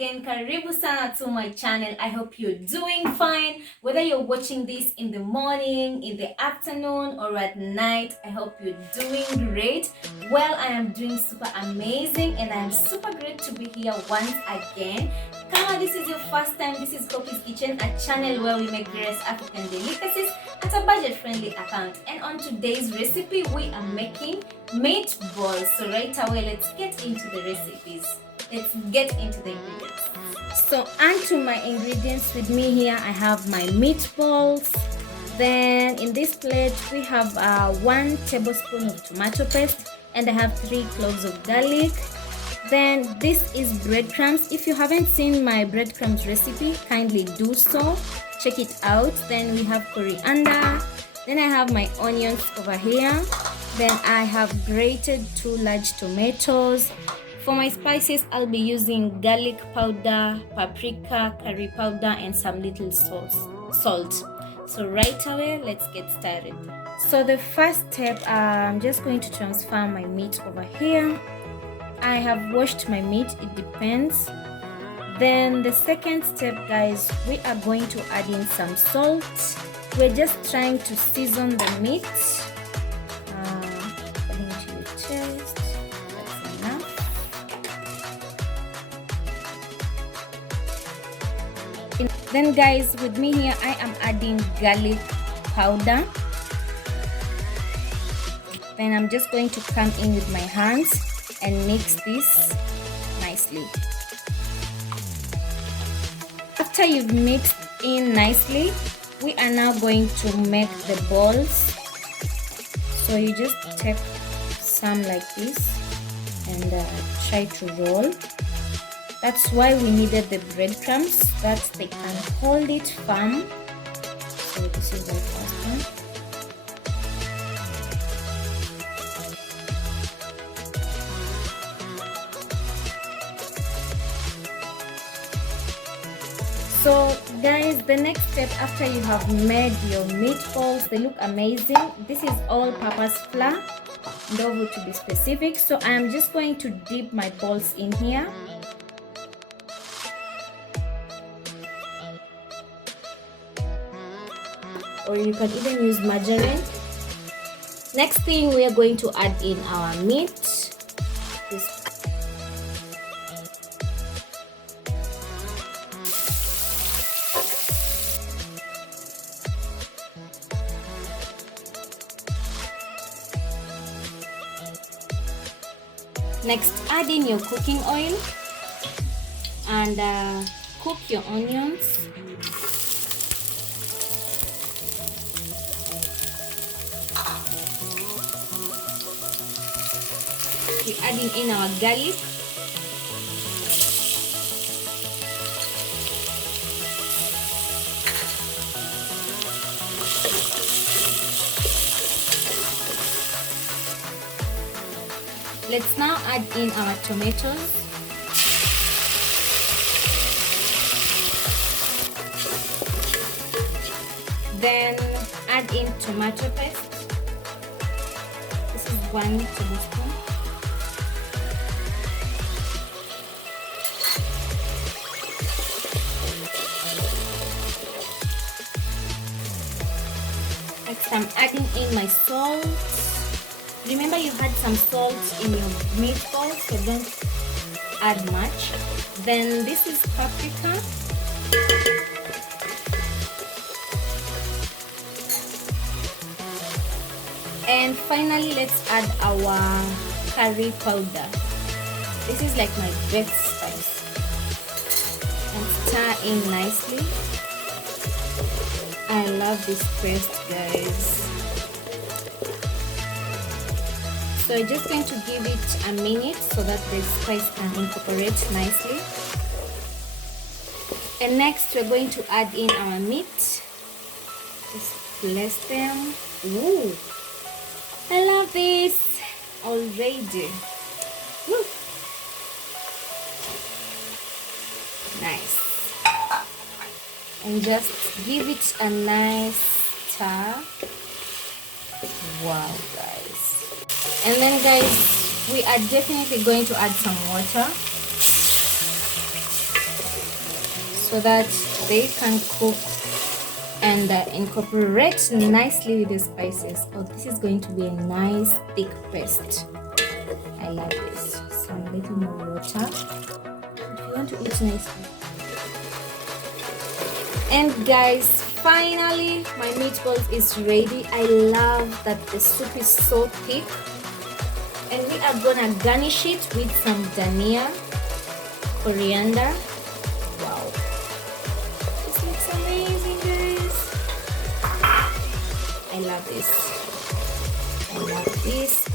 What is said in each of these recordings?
again, karibu sana to my channel. I hope you're doing fine. Whether you're watching this in the morning, in the afternoon, or at night, I hope you're doing great. Well, I am doing super amazing and I am super great to be here once again. Kama this is your first time, this is Koki's Kitchen, a channel where we make various African delicacies at a budget-friendly account. And on today's recipe, we are making meatballs. So right away, let's get into the recipes. Let's get into the ingredients. So onto my ingredients. With me here, I have my meatballs. Then in this plate, we have 1 tablespoon of tomato paste, and I have 3 cloves of garlic. Then this is breadcrumbs. If you haven't seen my breadcrumbs recipe, kindly do so. Check it out. Then we have coriander. Then I have my onions over here. Then I have grated 2 large tomatoes. For my spices, I'll be using garlic powder, paprika, curry powder, and some little salt. So right away, let's get started. So the first step, I'm just going to transfer my meat over here. I have washed my meat, it depends. Then the second step, guys, we are going to add in some salt. We're just trying to season the meat according to your taste. That's enough. Then guys, with me here, I am adding garlic powder. Then I'm just going to come in with my hands and mix this nicely. After you've mixed in nicely, we are now going to make the balls. So you just take some like this and try to roll. That's why we needed the breadcrumbs, that they can hold it firm. So this is the first one. So guys, the next step after you have made your meatballs, they look amazing. This is all-purpose flour, ndovu to be specific. So I am just going to dip my balls in here. Or you can even use margarine. Next thing, we are going to add in our meat. Next, add in your cooking oil and cook your onions. We're adding in our garlic. Let's now add in our tomatoes. Then add in tomato paste. This is 1 tablespoon. Next, I'm adding in my salt. Remember, you had some salt in your meatballs, so don't add much. Then this is paprika. And finally, let's add our curry powder. This is like my best spice. And stir in nicely. I love this paste, guys. So I'm just going to give it a minute so that the spice can incorporate nicely. And next, we're going to add in our meat. Just place them. Ooh, I love this already. Woo. Nice. And just give it a nice stir. Wow, guys. And then guys, we are definitely going to add some water. so that they can cook and incorporate nicely with the spices. Oh, this is going to be a nice thick paste. I love this. Some little more water if you want to eat nicely. And guys, finally my meatballs is ready. I love that the soup is so thick, and we are gonna garnish it with some dhania, coriander. Wow, this looks amazing, guys. I love this. I love this.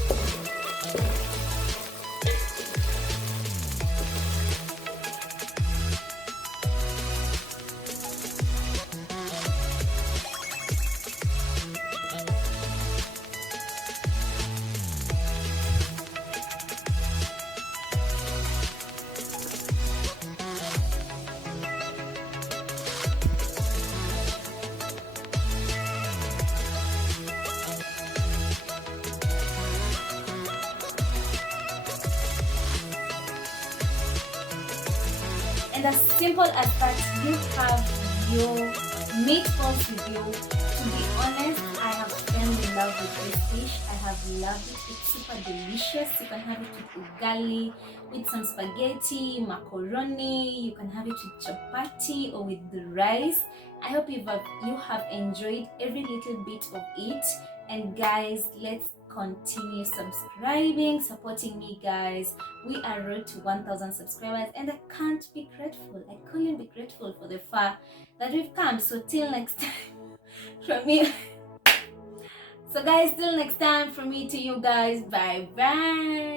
And as simple as that, you have your meatballs with you. To be honest, I have fallen in love with this dish. I have loved it. It's super delicious. You can have it with ugali, with some spaghetti, macaroni. You can have it with chapati or with the rice. I hope you have enjoyed every little bit of it. And guys, let's continue subscribing, supporting me, guys. We are road to 1,000 subscribers, and I can't be grateful. I couldn't be grateful for the far that we've come. So till next time from me. So guys, till next time from me to you guys. Bye bye.